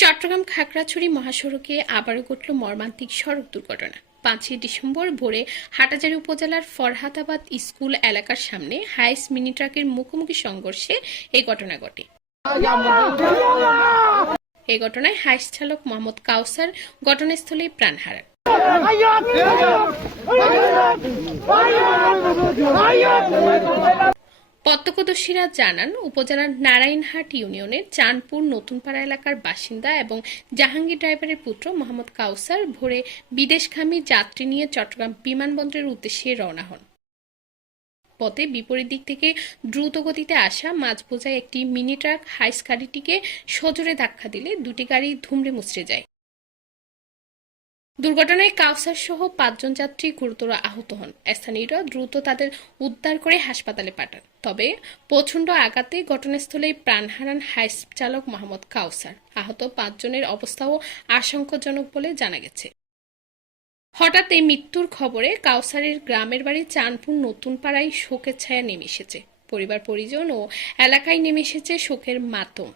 চট্টগ্রাম খাগড়াছড়ি মহাসড়কে আবারও ঘটল মর্মান্তিক সড়ক দুর্ঘটনা। 5ই ডিসেম্বর ভোরে হাটাজারী উপজেলার ফরহাতাবাদ স্কুল এলাকার সামনে হাইস মিনি ট্রাকের মুখোমুখি সংঘর্ষে এই ঘটনা ঘটে। এই ঘটনায় হাইস চালক মোহাম্মদ কাউসার ঘটনাস্থলেই প্রাণ হারান। প্রত্যক্ষদর্শীরা জানান, উপজেলার নারায়ণহাট ইউনিয়নের চাঁদপুর নতুনপাড়া এলাকার বাসিন্দা এবং জাহাঙ্গীর ড্রাইভারের পুত্র মোহাম্মদ কাউসার ভোরে বিদেশগামী যাত্রী নিয়ে চট্টগ্রাম বিমানবন্দরের উদ্দেশ্যে রওনা হন। পথে বিপরীত দিক থেকে দ্রুত গতিতে আসা মাঝবোঝাই একটি মিনি ট্রাক হাইস গাড়িটিকে সজোরে ধাক্কা দিলে দুটি গাড়ি ধুমড়ে মুচড়ে যায়। দুর্ঘটনায় কাউসার সহ 5 জন যাত্রী গুরুতর আহত হন। স্থানীয়রা দ্রুত তাদের উদ্ধার করে হাসপাতালে পাঠান। তবে প্রচণ্ড আঘাতে ঘটনাস্থলেই প্রাণ হারান হাইস চালক মোহাম্মদ কাউসার। আহত 5 জনের অবস্থাও আশঙ্কাজনক বলে জানা গেছে। হঠাৎ এই মৃত্যুর খবরে কাউসারের গ্রামের বাড়ি চাঁদপুর নতুনপাড়ায় শোকের ছায়া নেমে এসেছে। পরিবার পরিজন ও এলাকায় নেমে এসেছে শোকের মাতম।